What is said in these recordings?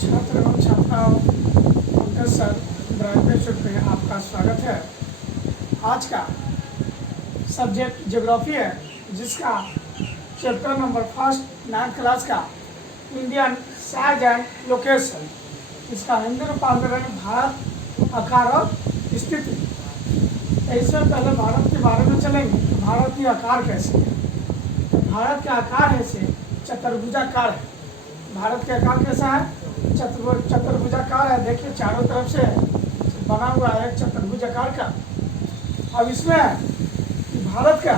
छात्र एवं छात्राओं पंकज सर ड्राइव इंस्टीट्यूट में आपका स्वागत है। आज का सब्जेक्ट ज्योग्राफी है, जिसका chapter number first 9th class का इंडियन साइज एंड लोकेशन, इसका हिंदी रूपांतरण भारत, आकार और स्थिति। इसमें पहले भारत के बारे में चलेंगे। भारत की आकार कैसे है? भारत का आकार ऐसे चतुर्भुजाकार है। भारत का आकार कैसा है? चतुर्भुजाकार है। देखिए चारों तरफ से बना हुआ है चतुर्भुजाकार का। अब इसमें कि भारत का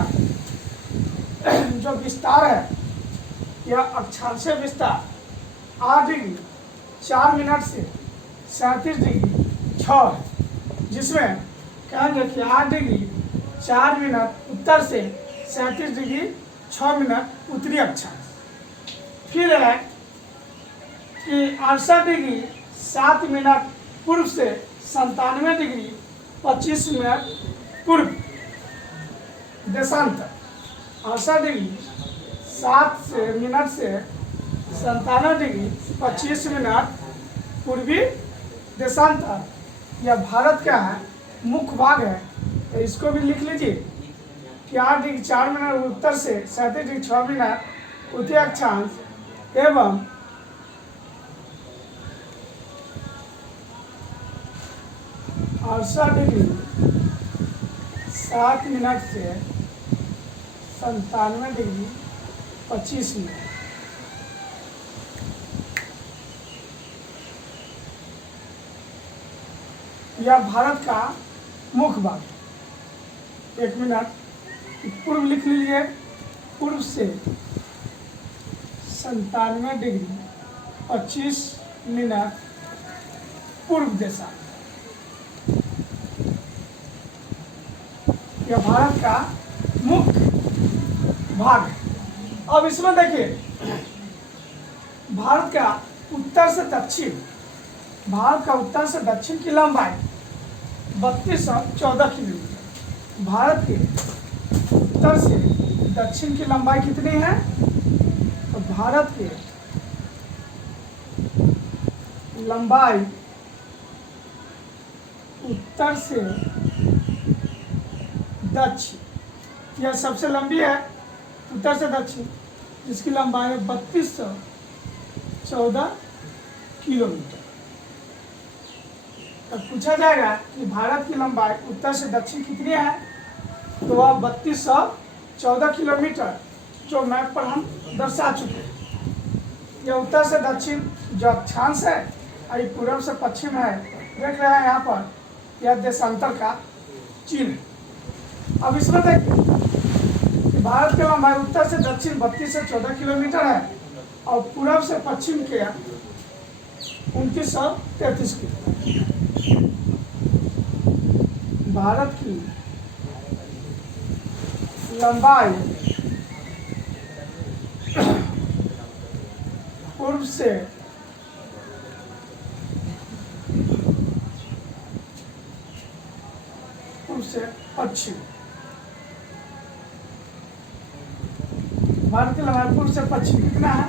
जो विस्तार है, यह अक्षांशीय विस्तार 8 डिग्री 4 मिनट से 37 डिग्री 6 है, जिसमें कहेंगे कि 8 डिग्री 4 मिनट उत्तर से 37 डिग्री 6 मिनट उत्तरी अक्षांश। फिर है कि 68 डिग्री 7 मिनट पूर्व से 97 डिग्री 25 मिनट पूर्व देशांतर। 68 डिग्री 7 मिनट से 97 डिग्री 25 मिनट पूर्वी देशांतर। यह भारत का है मुख्य भाग है, तो इसको भी लिख लीजिए कि 8 डिग्री 4 मिनट उत्तर से 37 डिग्री 6 मिनट उत्तरी अक्षांश एवं 68 डिग्री 7 मिनट से 97 डिग्री 25 मिनट। यह भारत का मुख्य भाग है। 1 मिनट पूर्व लिख लीजिए। पूर्व से 97 डिग्री 25 मिनट पूर्व दिशा। यह भारत का मुख्य भाग है। अब इसमें देखिए भारत का उत्तर से दक्षिण, भारत का उत्तर से दक्षिण की लंबाई 3214 किलोमीटर। भारत के उत्तर से दक्षिण की लंबाई कितनी है? तो भारत के लंबाई उत्तर से दक्षिण, यह सबसे लंबी है उत्तर से दक्षिण, जिसकी लंबाई है 3214 किलोमीटर। तब पूछा जाएगा कि भारत की लंबाई उत्तर से दक्षिण कितनी है, तो वह 3214 किलोमीटर, जो मैप पर हम दर्शा चुके हैं। यह उत्तर से दक्षिण जो अक्षांश है, और पूर्व से पश्चिम है, देख रहे हैं यहाँ पर, यह देशांतर का चिन्ह। अब इसमें देखिए कि भारत की लंबाई उत्तर से दक्षिण 32 से 14 किलोमीटर है, और पूर्व से पश्चिम के 2933 किलोमीटर। भारत की लंबाई पूर्व से पश्चिम, भारत की लंबाई पूर्व से पश्चिम कितना है?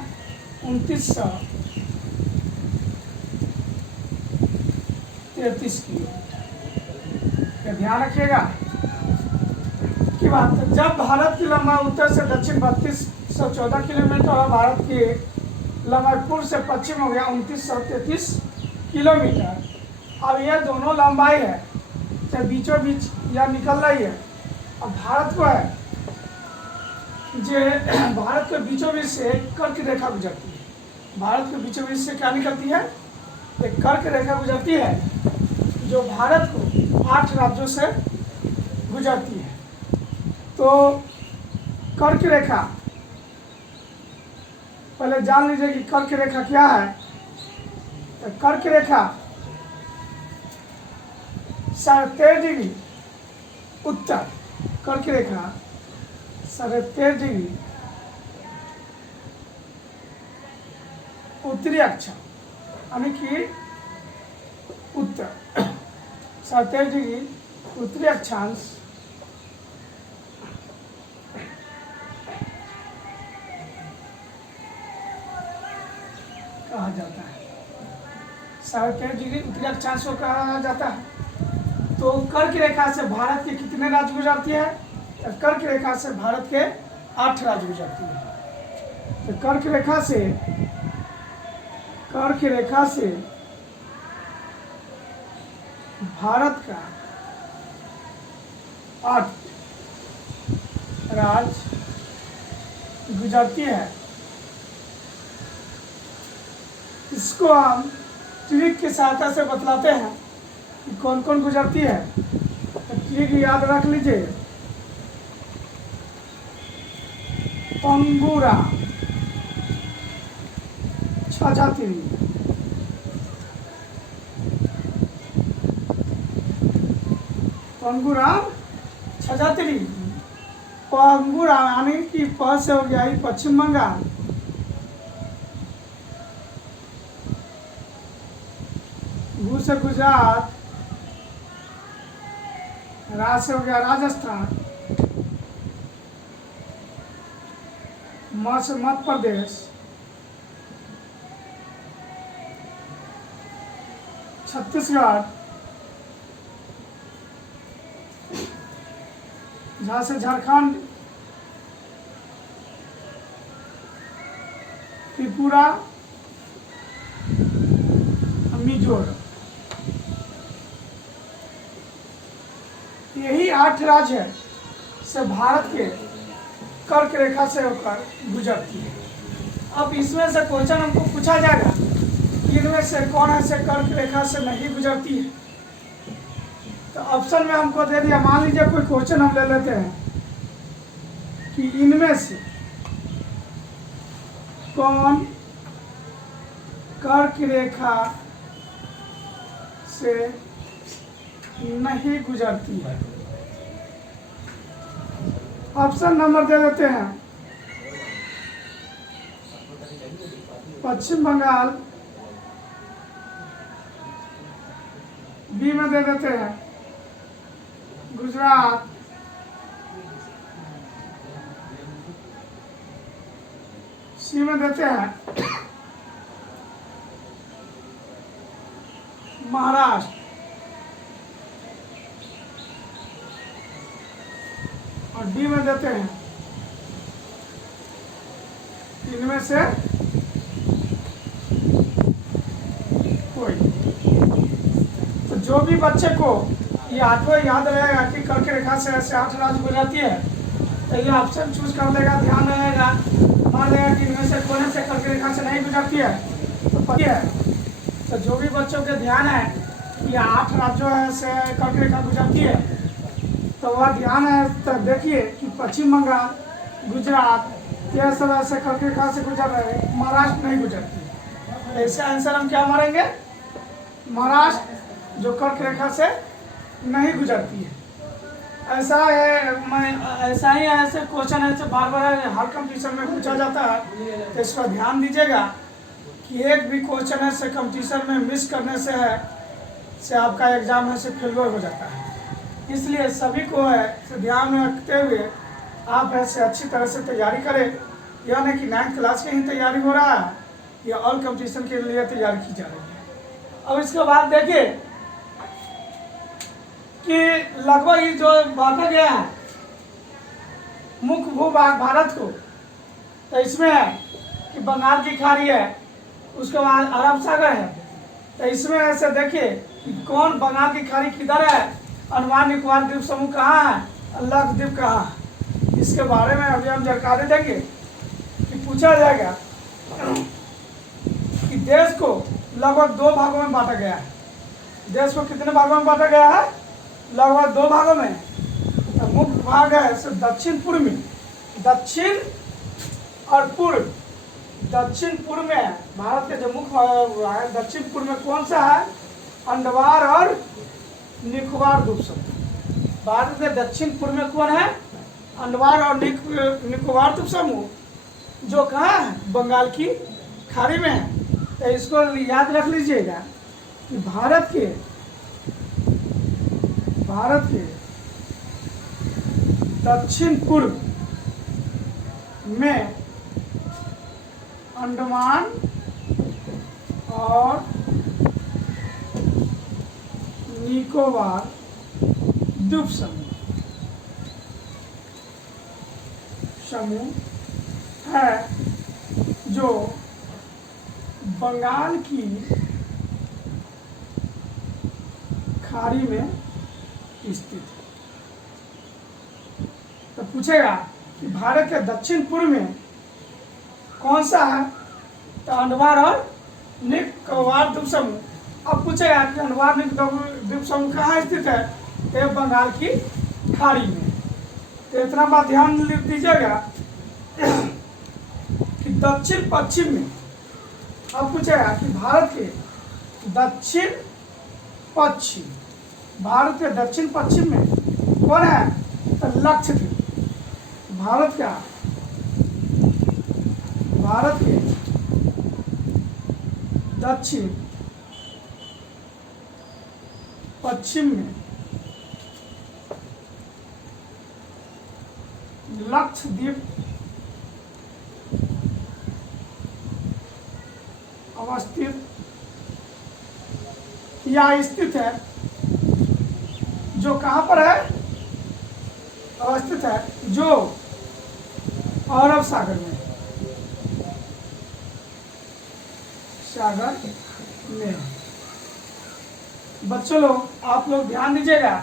2933 किलोमीटर। ध्यान रखिएगा कि बात, जब भारत की लंबाई उत्तर से दक्षिण 3214 किलोमीटर और भारत की लंबाई पूर्व से पश्चिम हो गया 2933 किलोमीटर। अब यह दोनों लंबाई है, तो बीचों बीच यह निकल रही है। अब भारत को है जो भारत के बीचों बीच से एक कर्क रेखा गुजरती है। भारत के बीचों बीच से क्या निकलती है? एक कर्क रेखा गुजरती है, जो भारत को 8 राज्यों से गुजरती है। तो कर्क रेखा, पहले जान लीजिए कि कर्क रेखा क्या है। तो कर्क रेखा 13.5 डिग्री उत्तर, कर्क रेखा 13.5 डिग्री उत्तरी अक्षांश, यानी कि उत्तर 13.5 डिग्री उत्तरी अक्षांश कहा जाता है। डिग्री उत्तरी अक्षांश को कहा जाता है। तो कर्क रेखा से भारत के कितने राज्य गुजरती है? तो कर्क रेखा से भारत के 8 राज्य गुजरती है। तो कर्क रेखा से भारत का 8 राज्य गुजरती है। इसको हम ट्रिक की सहायता से बतलाते हैं कि कौन कौन गुजरती है। तो ट्रिक याद रख लीजिए। पंगुरा, छाछातिरी, पंगुराम, छाछातिरी। पंगुरा यानी कि प से हो गया पश्चिम बंगाल, भू से गुजरात, रा से हो गया राजस्थान, म से मध्य प्रदेश, छत्तीसगढ़, झा से झारखंड, त्रिपुरा, मिजोरम। यही 8 राज्य है से भारत के कर्क रेखा से होकर गुजरती है। अब इसमें से क्वेश्चन हमको पूछा जाएगा कि इनमें से कौन ऐसे कर्क रेखा से नहीं गुजरती है। तो ऑप्शन में हमको दे दिया। मान लीजिए कोई क्वेश्चन हम ले लेते हैं कि इनमें से कौन कर्क रेखा से नहीं गुजरती है। ऑप्शन नंबर दे देते हैं। पश्चिम बंगाल, बी में दे देते हैं गुजरात, सी में देते हैं महाराष्ट्र, और डी में देते हैं इनमें से कोई। तो जो भी बच्चे को ये आठवां याद रहेगा कि कर्क रेखा से ऐसे 8 राज्य गुजरती है, तो ये ऑप्शन चूज कर लेगा, ध्यान रहेगा, मान लेगा कि इनमें से कौन से कर्क रेखा से नहीं गुजरती है तो पता है। तो जो भी बच्चों के ध्यान है कि 8 राज्यों से कर्क रेखा गुजरती है, तो वह ध्यान है। तो देखिए कि पश्चिम बंगाल, गुजरात, यह सब ऐसे कर्क रेखा से गुजर रहे हैं, महाराष्ट्र नहीं गुजरती। ऐसे आंसर हम क्या मारेंगे? महाराष्ट्र जो कर्क रेखा से नहीं गुजरती है। ऐसा ही ऐसे क्वेश्चन ऐसे बार बार हर कंपटीशन में पूछा जाता है। तो इसका ध्यान दीजिएगा कि एक भी क्वेश्चन ऐसे कंपटीशन में मिस करने से आपका एग्जाम है से फेलियर हो जाता है। इसलिए सभी को है तो ध्यान में रखते हुए आप ऐसे अच्छी तरह से तैयारी करें। यह नहीं कि 9th क्लास की ही तैयारी हो रहा है या और कंपटीशन के लिए तैयारी की जा रही है। अब इसके बाद देखिए कि लगभग ये जो बांटा गया है मुख्य भूभाग भारत को, तो इसमें है कि बंगाल की खाड़ी है, उसके बाद अरब सागर है। तो इसमें ऐसे देखिए कि कौन बंगाल की खाड़ी किधर है, अंडमान निकोबार द्वीप समूह कहाँ है, लक्षद्वीप कहाँ है। इसके बारे में अभी हम जानकारी देंगे कि पूछा जाएगा कि देश को लगभग 2 भागों में बांटा गया है। देश को कितने भागों में बांटा गया है? लगभग 2 भागों में। तो मुख्य भाग है दक्षिण पूर्व में, दक्षिण और पूर्व। दक्षिण पूर्व में भारत के जो मुख्य भाग है, दक्षिण पूर्व में कौन सा है? अंडमान और निकोबार द्वीप समूह। भारत के दक्षिण पूर्व में कौन है? अंडमान और निकोबार द्वीप समूह, जो कहाँ है? बंगाल की खाड़ी में है। तो इसको याद रख लीजिएगा कि भारत के दक्षिण पूर्व में अंडमान और निकोबार द्वीप समूह है जो बंगाल की खाड़ी में स्थित है। तो पूछेगा कि भारत के दक्षिण पूर्व में कौन सा है, तो अंडमान और निकोबार द्वीप समूह। अब पूछेगा कि अंडमान निकोबार द्वीप समूह कहाँ स्थित है, तो बंगाल की खाड़ी में। तो इतना बात ध्यान दीजिएगा कि दक्षिण पश्चिम में, अब पूछेगा कि भारत के दक्षिण पश्चिम में कौन है, तो लक्षद्वीप। भारत के दक्षिण पश्चिम में लक्षद्वीप अवस्थित या स्थित है, जो कहाँ पर है, अवस्थित है, जो अरब सागर में बच्चों लोग, आप लोग ध्यान दीजिएगा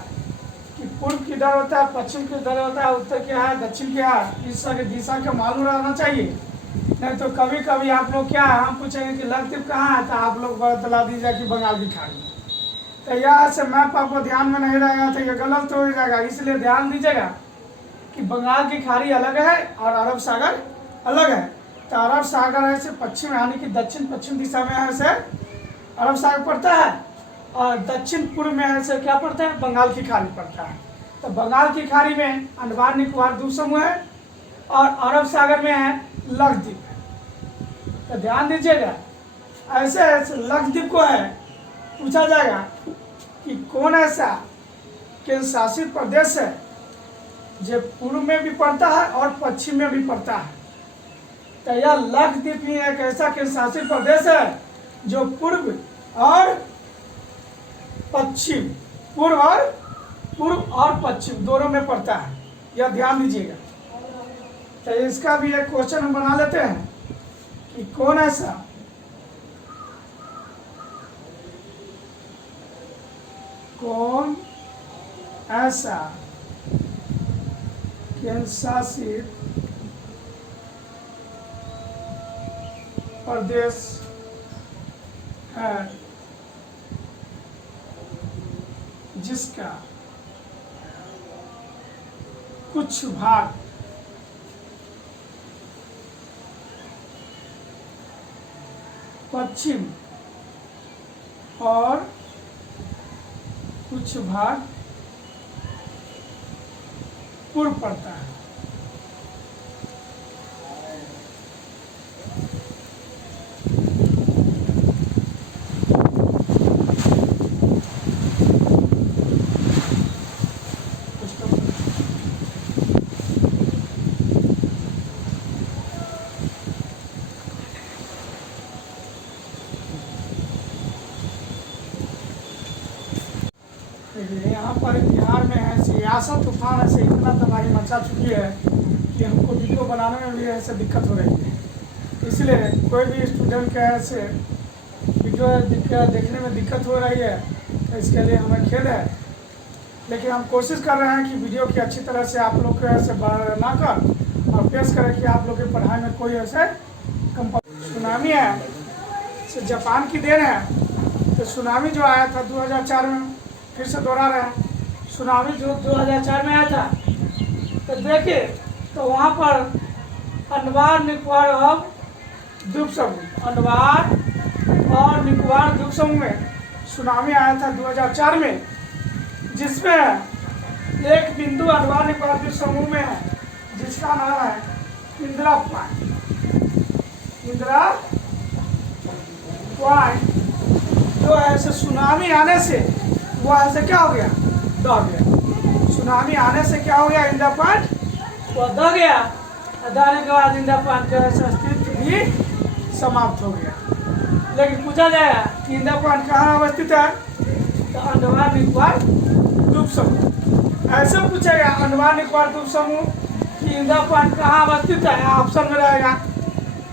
कि पूर्व किधर होता है, पश्चिम किधर होता है, उत्तर क्या है, दक्षिण क्या है, इस तरह दिशा का मालूम रहना चाहिए। नहीं तो कभी कभी आप लोग क्या है, हम पूछेंगे कि लक्षद्वीप कहाँ है, तो आप लोग बतला दीजिए कि बंगाल की खाड़ी में। तो यहाँ से मैप आपको ध्यान में नहीं रहेगा तो ये गलत हो जाएगा। इसलिए ध्यान दीजिएगा कि बंगाल की खाड़ी अलग है और अरब सागर अलग है। तो अरब सागर ऐसे पश्चिम यानी कि दक्षिण पश्चिम दिशा में ऐसे अरब सागर पड़ता है, और दक्षिण पूर्व में ऐसे क्या पड़ता है, बंगाल की खाड़ी पड़ता है। तो बंगाल की खाड़ी में अंडमान निकोबार द्वीप समूह है और अरब सागर में है लक्षद्वीप। तो ध्यान दीजिएगा, ऐसे ऐसे लक्षद्वीप को है पूछा जाएगा कि कौन ऐसा केंद्र शासित प्रदेश है जो पूर्व में भी पड़ता है और पश्चिम में भी पड़ता है। तो यह लक्षद्वीप ही एक ऐसा केंद्र शासित प्रदेश है जो पूर्व और पश्चिम, पूर्व और पश्चिम दोनों में पड़ता है। यह ध्यान दीजिएगा। तो इसका भी एक क्वेश्चन हम बना लेते हैं कि कौन ऐसा केंद्र शासित प्रदेश है जिसका कुछ भाग पश्चिम और कुछ भाग पूर्व पड़ता है। यहाँ पर बिहार में है सियासत तूफान ऐसे इतना तबाही मचा चुकी है कि हमको वीडियो बनाने में भी ऐसे दिक्कत हो रही है। इसलिए कोई भी स्टूडेंट का ऐसे वीडियो देखने में दिक्कत हो रही है तो इसके लिए हमें खेद है। लेकिन हम कोशिश कर रहे हैं कि वीडियो की अच्छी तरह से आप लोग को ऐसे बना कर और पेश करें कि आप लोग की पढ़ाई में कोई ऐसे सुनामी है जापान की देन है। तो सुनामी जो आया था 2004 में, फिर से दोहरा रहे हैं, सुनामी जो 2004 में आया था, तो देखिए तो वहाँ पर अंडमान निकोबार और द्वीप समूह, अंडमान और निकोबार द्वीप समूह में सुनामी आया था 2004 में, जिसमें एक बिंदु अंडमान निकोबार द्वीप समूह में है जिसका नाम है इंदिरा पॉइंट। तो ऐसे सुनामी आने से वो ऐसे क्या हो गया, दह गया। सुनामी आने से क्या हो गया, इंदिरा पॉइंट वो दह गया। दहने के बाद इंदिरा पॉइंट का अस्तित्व भी समाप्त हो गया। लेकिन पूछा जाएगा कि इंदिरा पॉइंट कहाँ अवस्थित है, तो अंडमान निकोबार द्वीप समूह। ऐसे पूछेगा अंडमान निकोबार द्वीप समूह कि इंदिरा पॉइंट कहाँ अवस्थित है, ऑप्शन में रहेगा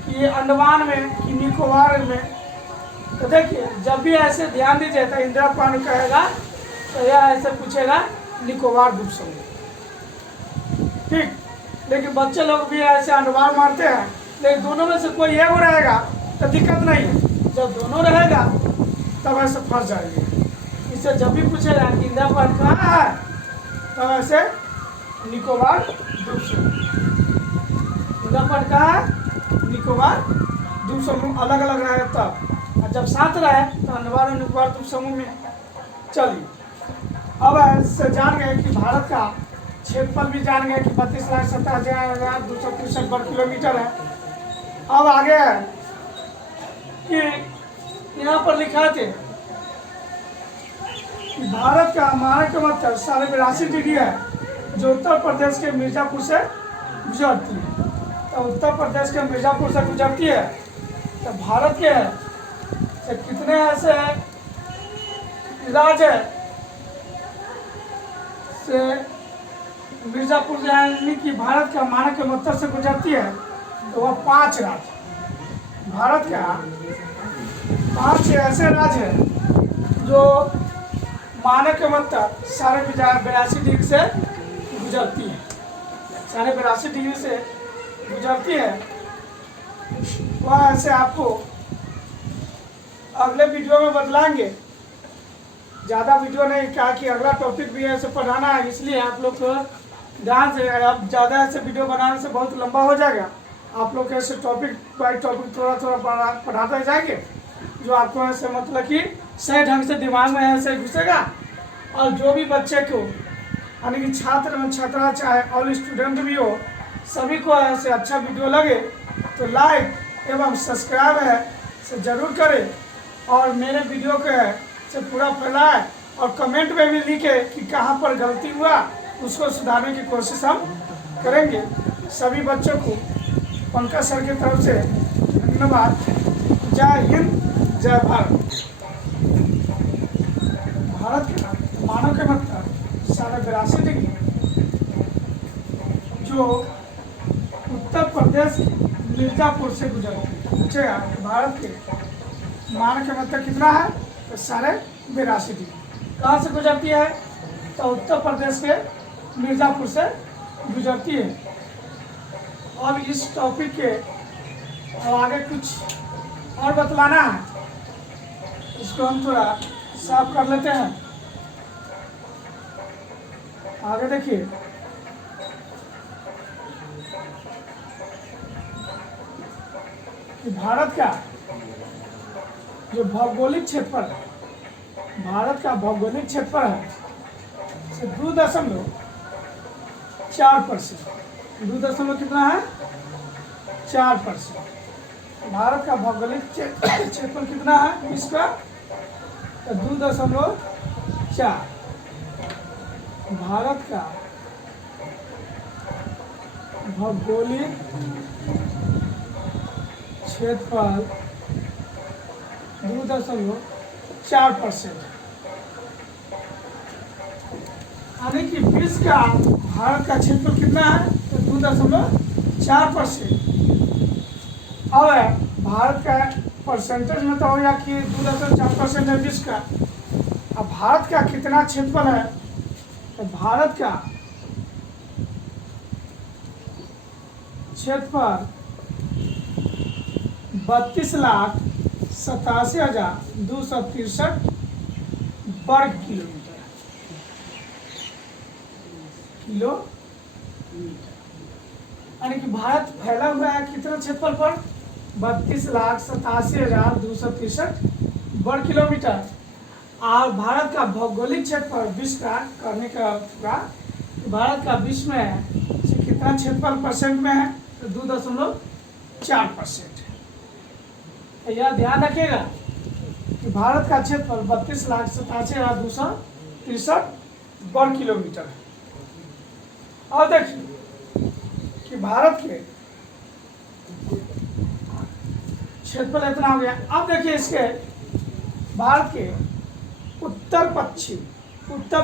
कि ये अंडमान में कि निकोबार में। तो देखिए जब भी ऐसे ध्यान दीजिए तो इंदिरा पॉइंट कहेगा, तो यह ऐसे पूछेगा निकोबार द्वीप समूह। ठीक, लेकिन बच्चे लोग भी ऐसे अंडमान मारते हैं, लेकिन दोनों में से कोई एक रहेगा तो दिक्कत नहीं है, जब दोनों रहेगा तब ऐसे फंस जाएंगे। इससे जब भी पूछेगा कि इंदिरा पॉइंट कहाँ है, तब ऐसे निकोबार द्वीप समूह। इंदिरा पॉइंट कहाँ है, निकोबार द्वीप समूह अलग अलग रहे तब, और जब साथ रहे तो अंडमान और निकोबार द्वीप समूह में। चलिए अब ऐसे जान गए कि भारत का क्षेत्रफल भी जान गए कि 32,70,263 वर्ग किलोमीटर है। अब आगे है कि यहाँ पर लिखा थे कि भारत का मानक मतलब 82.5 है, जो उत्तर प्रदेश के मिर्जापुर से गुजरती है। तो उत्तर प्रदेश के मिर्जापुर से गुजरती है, तो भारत के से कितने ऐसे राज्य से मिर्जापुर यानी कि भारत का मानक के मतलब से गुजरती है, तो वह 5 राज्य। भारत का 5 ऐसे राज्य हैं जो मानक के मतलब 82.5 डिग्री से गुजरती है, 82.5 डिग्री से गुजरती है। वह ऐसे आपको अगले वीडियो में बतलाएंगे। ज़्यादा वीडियो नहीं, क्या कि अगला टॉपिक भी ऐसे पढ़ाना है, इसलिए आप लोग को ध्यान से, अब ज़्यादा ऐसे वीडियो बनाने से बहुत लंबा हो जाएगा। आप लोग ऐसे टॉपिक बाई टॉपिक थोड़ा थोड़ा पढ़ाते जाएंगे, जो आपको ऐसे मतलब कि सही ढंग से दिमाग में ऐसे घुसेगा। और जो भी बच्चे को यानी कि छात्र छात्रा चाहे और स्टूडेंट भी हो, सभी को ऐसे अच्छा वीडियो लगे तो लाइक एवं सब्सक्राइब है से ज़रूर करें, और मेरे वीडियो को है से पूरा फैलाए, और कमेंट में भी लिखे कि कहाँ पर गलती हुआ, उसको सुधारने की कोशिश हम करेंगे। सभी बच्चों को पंकज सर की तरफ से धन्यवाद। जय हिंद, जय भारत। भारत के मानव के मतलब 82.5 डिग्री, जो उत्तर प्रदेश मिर्जापुर से गुजरती है। भारत के मानव के मतलब कितना है, तो 82.5 डिग्री। कहाँ से गुजरती है, तो उत्तर प्रदेश के मिर्जापुर से गुजरती है। अब इस टॉपिक के आगे कुछ और बतलाना है, इसको हम थोड़ा साफ कर लेते हैं। आगे देखिए, कि भारत का जो भौगोलिक क्षेत्रफल है, भारत का भौगोलिक क्षेत्रफल है 2.4%। 2 कितना है, 4%। भारत का भौगोलिक क्षेत्रफल कितना है इसका, तो 2.4। भारत का भौगोलिक क्षेत्रफल 2.4%। यानी कि विश्व का भारत का क्षेत्रफल कितना है, तो 2.4%। अब भारत का परसेंटेज में तो हो गया कि 2.4% है विश्व का। अब भारत का कितना क्षेत्रफल है, तो भारत का क्षेत्रफल 32,87,263 वर्ग किलोमीटर। यानी कि भारत फैला हुआ है कितना क्षेत्रफल पर, 32,87,263 वर्ग किलोमीटर। और भारत का भौगोलिक क्षेत्रफल विश्व का करने का होगा, भारत का विश्व में से कितना क्षेत्रफल परसेंट में है, तो 2.4%। यह ध्यान रखिएगा कि भारत का क्षेत्रफल 32,87,263 वर्ग किलोमीटर है। और देखिए कि भारत के क्षेत्रफल इतना हो गया। अब देखिए इसके भारत के उत्तर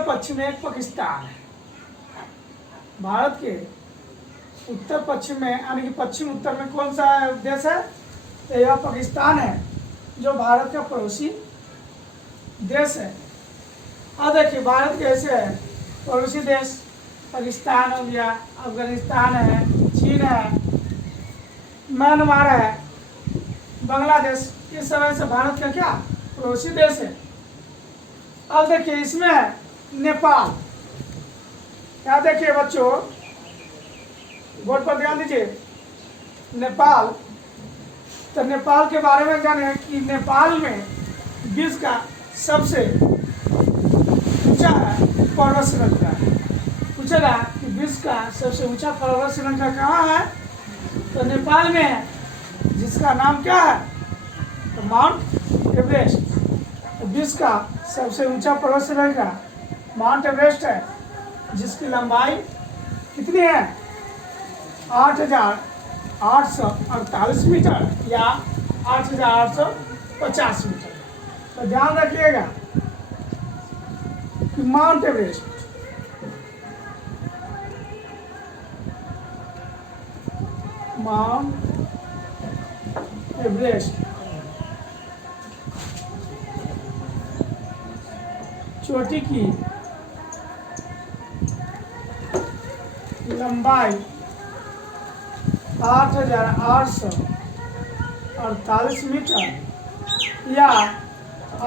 पश्चिम में एक पाकिस्तान है। भारत के उत्तर पश्चिम में यानी कि पश्चिम उत्तर में कौन सा देश है? तो यह पाकिस्तान है जो भारत का पड़ोसी देश है। अब देखिए भारत के ऐसे है पड़ोसी देश, पाकिस्तान हो गया, अफगानिस्तान है, चीन है, म्यांमार है, बांग्लादेश, इस समय से भारत का क्या पड़ोसी देश है। अब देखिए इसमें है नेपाल। क्या देखिए बच्चों, बोर्ड पर ध्यान दीजिए, नेपाल। तो नेपाल के बारे में जाने कि नेपाल में विश्व का सबसे ऊंचा पर्वत श्रृंखला है। पूछेगा कि विश्व का सबसे ऊंचा पर्वत श्रृंखला कहाँ है? तो नेपाल में है, जिसका नाम क्या है? तो माउंट एवरेस्ट। तो विश्व का सबसे ऊंचा पर्वत श्रृंखला माउंट एवरेस्ट है, जिसकी लंबाई कितनी है? 8,848 मीटर या 8,850 मीटर। तो ध्यान रखिएगा कि माउंट एवरेस्ट चोटी की लंबाई 8,848 मीटर या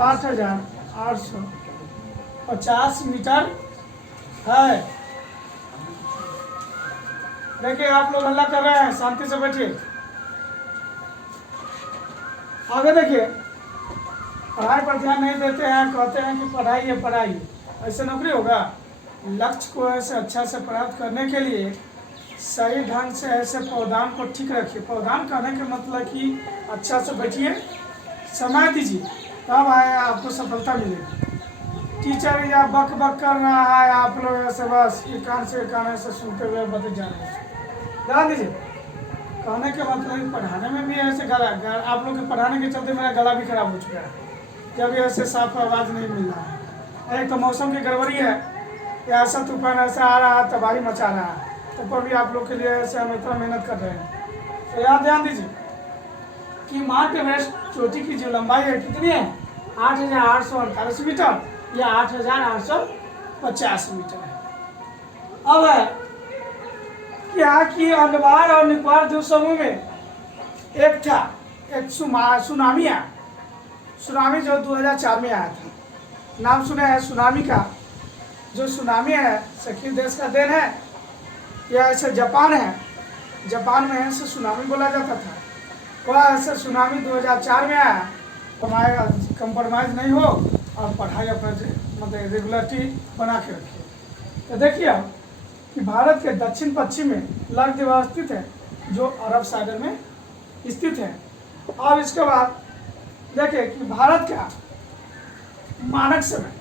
8,850 मीटर है। देखिए आप लोग हल्ला कर रहे हैं, शांति से बैठिए। आगे देखिए, पढ़ाई पर ध्यान नहीं देते हैं, कहते हैं कि पढ़ाई है पढ़ाई, ऐसे नौकरी होगा? लक्ष्य को ऐसे अच्छा से प्राप्त करने के लिए सही ढंग से ऐसे पौधान को ठीक रखिए। पौधान कहने का मतलब कि अच्छा से बैठिए, समय दीजिए, तब आए आपको सफलता मिलेगी। टीचर या बक बक कर रहा है, आप लोग ऐसे बस एक कान से ऐसे सुनते हुए बता जा रहे हैं। ध्यान दीजिए, कहने के मतलब पढ़ाने में भी ऐसे गला, आप लोग के पढ़ाने के चलते मेरा गला भी खराब हो चुका है, जब ऐसे साफ आवाज़ नहीं मिल रहा है। एक तो मौसम की गड़बड़ी है, या ऐसा तूफान ऐसा आ रहा है, तबाही मचा रहा है, तो पर भी आप लोग के लिए ऐसे हम इतना मेहनत कर रहे हैं। तो याद ध्यान दीजिए कि माउंट एवरेस्ट चोटी की जो लंबाई है कितनी है? 8,848 मीटर या 8,850 मीटर है। अब है क्या कि अंडमान और निकोबार द्वीप समूह में एक सुनामी आया। सुनामी जो 2004 में आया था, नाम सुने हैं सुनामी का? जो सुनामी है सखी देश का देन है या ऐसे जापान है? जापान में ऐसे सुनामी बोला जाता था। वह ऐसे सुनामी 2004 में आया। हमारे कंप्रोमाइज़ नहीं हो और पढ़ाई अपना मतलब रेगुलरिटी बना के रखिए। तो देखिए कि भारत के दक्षिण पश्चिम में लक्षद्वीप स्थित है, जो अरब सागर में स्थित है। और इसके बाद देखिए कि भारत का मानक समय,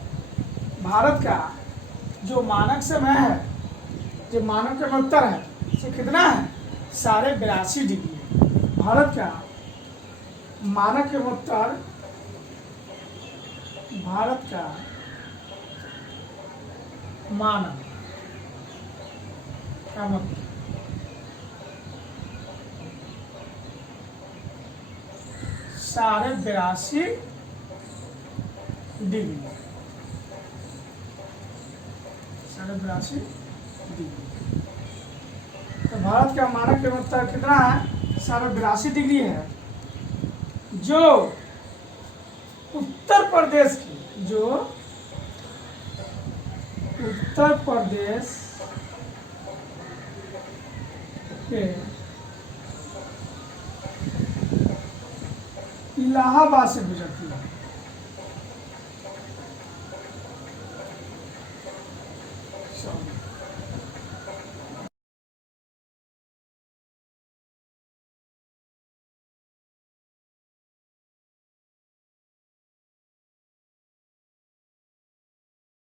भारत का जो मानक समय है, जो मानक के उत्तर है, से कितना है? 82.5 डिग्री है। भारत का मानक के उत्तर, भारत का मानक का मतलब 82.5 डिग्री, 82.5 डिग्री। तो भारत का मानक के उत्तर कितना है? 82.5 डिग्री है। जो उत्तर प्रदेश की, जो उत्तर प्रदेश के इलाहाबाद से गुजरती है,